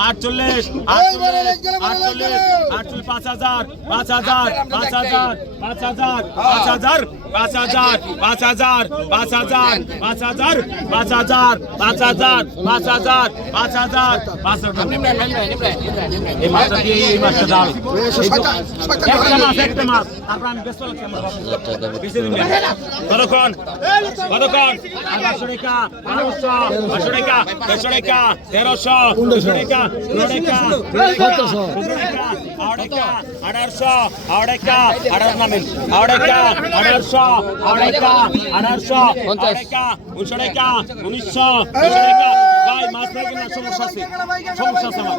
আটচল্লিশ আটচল্লিশ আটচল্লিশ আটচল্লিশ পাঁচ হাজার পাঁচ হাজার পাঁচ হাজার পাঁচ হাজার পাঁচ হাজার পাঁচ হাজার পাঁচ হাজার পাঁচ হাজার পাঁচ হাজার পাঁচ হাজার পাঁচ হাজার পাঁচ হাজার পাঁচ হাজার পাঁচ হাজার। এই মাছটা দিয়ে এই মাছটা দাও। একটা মাছ একটা মাছ। তারপর আমি ব্যস্ত লাগছি আমার। কতক্ষণ? কতক্ষণ? আর টাকা বারোশো পাঁচশো টাকা দেড়শো টাকা তেরোশো টাকা টাকা আঠারোশো আড়াইকা আঠারো নামেন। আড়াইকা আঠারোশো আড়াইকা আঠারোশো আড়াইকা উনিশশো টাকা উনিশশো টাকা। ভাই মাছ লাগবে না সমস্যা আছে। সমস্যা আছে আমার।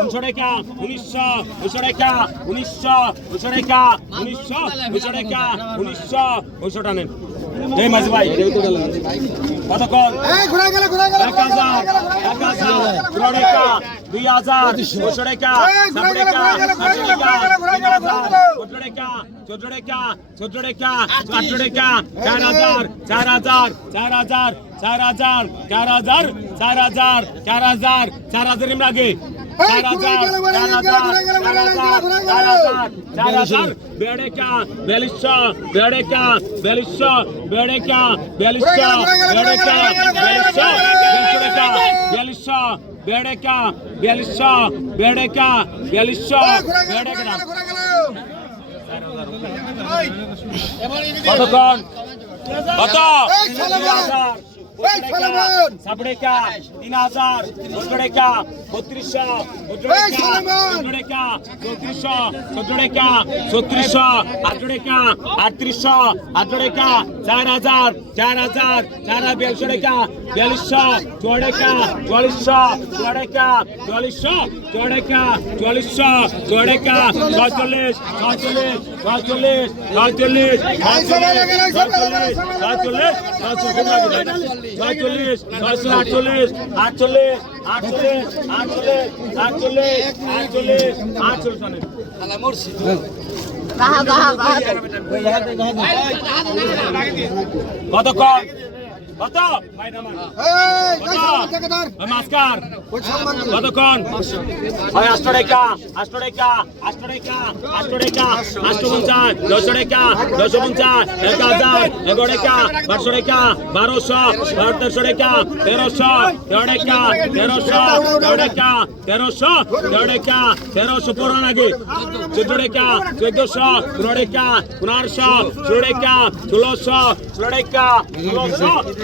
উনিশশো টাকা উনিশশো উনিশশো টাকা উনিশশো উনিশশো টাকা উনিশশো উনিশশো টাকা উনিশশো উনিশশো টানেন। এই মাঝি ভাই। কতক্ষণ এক হাজার এক হাজার পনেরো টাকা। দুই হাজার দুশো টাকা সাতশো টাকা আটশো টাকা চোদ্দ টাকা চোদ্দ টাকা চোদ্দ টাকা আটশো টাকা চার হাজার চার হাজার চার হাজার চার হাজার চার হাজার চার হাজার চার হাজার চার হাজার এমনি আগে হাজার চার হাজার চার হাজার চার হাজার বেড়েকা বিয়াল্লিশশো বেড়েকা বিয়াল্লিশশো বেড়েকা বিয়াল্লিশশো বেড়েকা কতক্ষণ কত সাবড়েকা তিন হাজার চোদ্দড়েকা বত্রিশশো চোদ্দড়েকা চৌত্রিশশো চোদ্দড়েকা ছত্রিশশো আটড়েকা আটত্রিশশো আটড়েকা চার হাজার চার হাজার চার হাজার বিয়াল্লিশশো টাকা বিয়াল্লিশশো চুয়াড়েকা চুয়াল্লিশশো চুয়াড়েকা চুয়াল্লিশশো চুয়াড়েকা চুয়াল্লিশশো চুয়াড়েকা ছয়চল্লিশ ছয়চল্লিশ ছয়চল্লিশ ছয়চল্লিশ ছয়চল্লিশ ছয়চল্লিশ ছয়চল্লিশ ছয়চল্লিশ ছয়শো আটচল্লিশ আটচল্লিশ আটচল্লিশ আটচল্লিশ আটচল্লিশ আটচল্লিশ আটচল্লিশ কতক্ষণ? কত নমস্কার কতক্ষণ হয় আষ্ট রেখা আষ্ট রেখা আষ্ট রেখা আষ্ট রেখা আষ্ট পঞ্চাশ দশ রেখা দশ পঞ্চাশ এক হাজার এগারো রেখা বারোশো রেখা বারোশো বারো তেরোশো রেখা তেরোশো তেরো রেখা তেরোশো তেরো রেখা তেরোশো তেরো রেখা তেরোশো পনেরো আগে চোদ্দ রেখা চোদ্দশো পনেরো রেখা পনেরোশো ষোলো রেখা ষোলোশো ষোলো ষোলোশো রেখা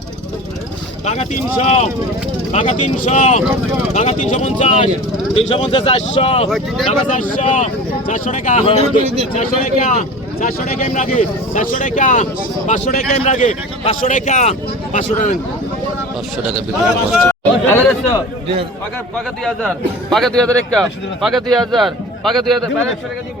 টাকা তিনশো টাকা তিনশো টাকা তিনশো পঞ্চাশ তিনশো পঞ্চাশ চারশো টাকা চারশো চারশো টাকা চারশো টাকা চারশো টাকা এম লাগে চারশো টাকা পাঁচশো টাকা এম লাগে পাঁচশো টাকা পাঁচশো টাকা। পাঁচশো টাকা বিক্রি করছে পাকা পাকা দুই হাজার পাকা দুই হাজার একটা পাকা দুই হাজার পাকা দুই হাজার একশো টাকা দিব।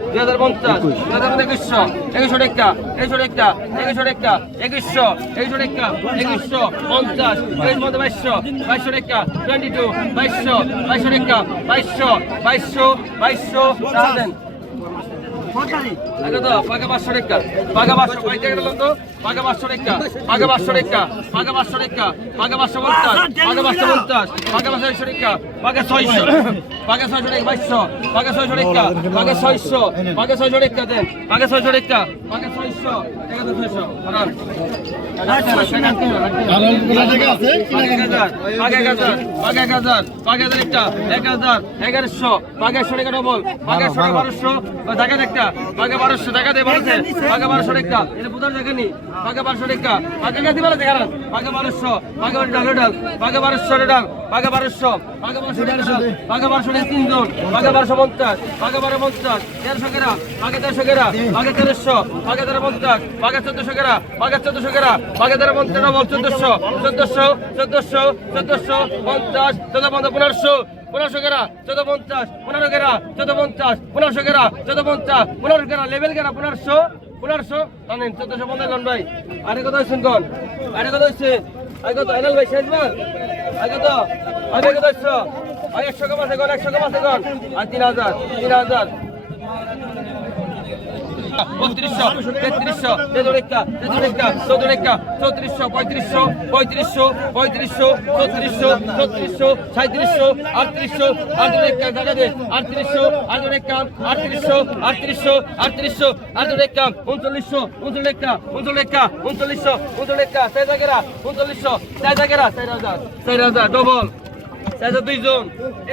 দুই হাজার পঞ্চাশ দুই হাজার একুশশো একুশশো টাকা একুশশো টাকা একুশশো টাকা একুশশো একুশশো টাকা একুশশো পঞ্চাশ একুশ মধ্যে বাইশশো বাইশশো টাকা টোয়েন্টি টু বাইশশো বাইশশো টাকা বাইশশো বাইশশো বাইশশো পাকা পাঁচশো টাকা পাকা পাঁচশো কয় টাকা তো? পাগে পাঁচশো রেখা পাগে পাঁচশো রেখা পাগে পাঁচশো রেখা এগারোশো বাগেশ্বর এগারো বাগেশ্বর বারোশো দেখা দেখা বাগে বারোশো দেখা দেয় বারোশো বাগে বারোশো একটা এটা বুধার দেখা পাকা বারোশো টাকা পাকা গাছি বলে দেখা পাকা বারোশো বারো ডাল ডাল পাকা বারোশো ডাল পাকা বারোশো পাকা বারোশো ডাল পাকা বারোশো তিনজন পাকা বারোশো পঞ্চাশ পাকা বারো পঞ্চাশ, তেরোশো কেরা পাকা তেরোশো কেরা পাকা তেরোশো পাকা তেরো পঞ্চাশ পাকা চোদ্দশো কেরা পাকা চোদ্দশো কেরা পাকা তেরো পঞ্চাশ ডবল চোদ্দশো চোদ্দশো চোদ্দশো চোদ্দশো পঞ্চাশ, চোদ্দ পঞ্চাশ, পনেরোশো পনেরোশো কেরা, চোদ্দ পঞ্চাশ, পনেরো কেরা, চোদ্দ পঞ্চাশ, পনেরোশো কেরা, চোদ্দ পঞ্চাশ, পনেরো কেরা, লেভেল কেরা, পনেরোশো? পনেরোশো জানেন চোদ্দশো পঞ্চাশ ভাই। আরে কথা শুন কন? আরে কথা হচ্ছে আগে কত এনাল ভাই, শেষ বার? আগে তো আগে কত আগে একশো কম আছে কোন, একশো কম আছে কোন? আর তিন হাজার তিন হাজার। বত্রিশশো, তেত্রিশশো তেতুরেক্কা তেতুরেক্কা চৌধুরেক্কা চৌত্রিশশো, পঁয়ত্রিশশো পঁয়ত্রিশশো পঁয়ত্রিশশো ছত্রিশশো ছত্রিশশো সাঁত্রিশশো আটত্রিশশো আটত্রিশটা টাকা দে আটত্রিশশো আটত্রিশটা আটত্রিশশো আটত্রিশশো আটত্রিশশো আটত্রিশটা উনচল্লিশশো উনচল্লিশটা উনচল্লিশটা উনচল্লিশশো উনচল্লিশটা চার জায়গারা উনচল্লিশশো, চার জায়গারা চার হাজার চার হাজার ডবল চার হাজার দুইজন,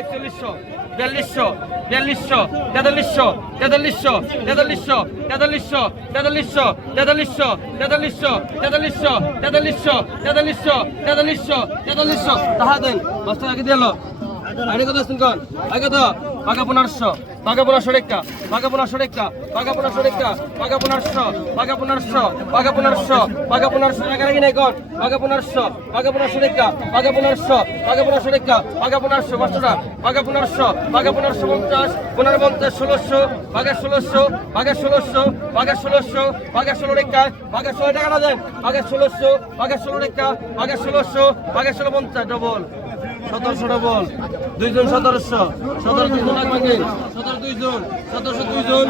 একচল্লিশশো। বিয়াল্লিশশো বিয়াল্লিশশো তেতাল্লিশশো তেতাল্লিশশো তেতাল্লিশশো তেতাল্লিশশো তেতাল্লিশশো তেতাল্লিশশো তেতাল্লিশশো তেতাল্লিশশো তেতাল্লিশশো তেতাল্লিশশো তেতাল্লিশশো তেতাল্লিশশো তাহা দেন মাস্টার আগে দিল আগে কত শুন কন আগে তো পাকা পনেরোশো পাকা পনেরোশো রেখা পাকা পনেরোশো রেখা পাকা পনেরোশো রেখা পাকা পনেরোশো পাকা পনেরোশো পাকা পনেরোশো পাকা পনেরোশো টাকা নাই কন পাকা পনেরোশো পাকা পনেরোশো রেখা পাকা পনেরোশো পাকা পনেরোশো রেখা পাকা পনেরোশো পাঁচশোটা পাকা পনেরোশো পাকা পনেরোশো পঞ্চাশ পনেরো পঞ্চাশ ষোলোশো পাকা ষোলোশো পাকা ষোলোশো পাকা ষোলোশো পাকা ষোলো রেখা পাকা ষোলো টাকা না দেন পাকা ষোলোশো পাকা ষোলো রেখা পাকা ষোলোশো পাকা ষোলো পঞ্চাশ ডবল সতেরোশো বল। দুইজন সতেরোশো সতেরো দুইজন সতেরোশো দুইজন।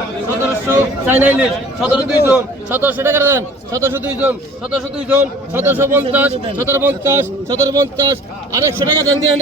সতেরোশো দুইজন। সতেরোশো টাকা দেন। সতেরোশো দুইজন। সতেরোশো দুইজন। সতেরোশো পঞ্চাশ। সতেরো পঞ্চাশ। সতেরো পঞ্চাশ। আরেকশো টাকা দেন দিয়ে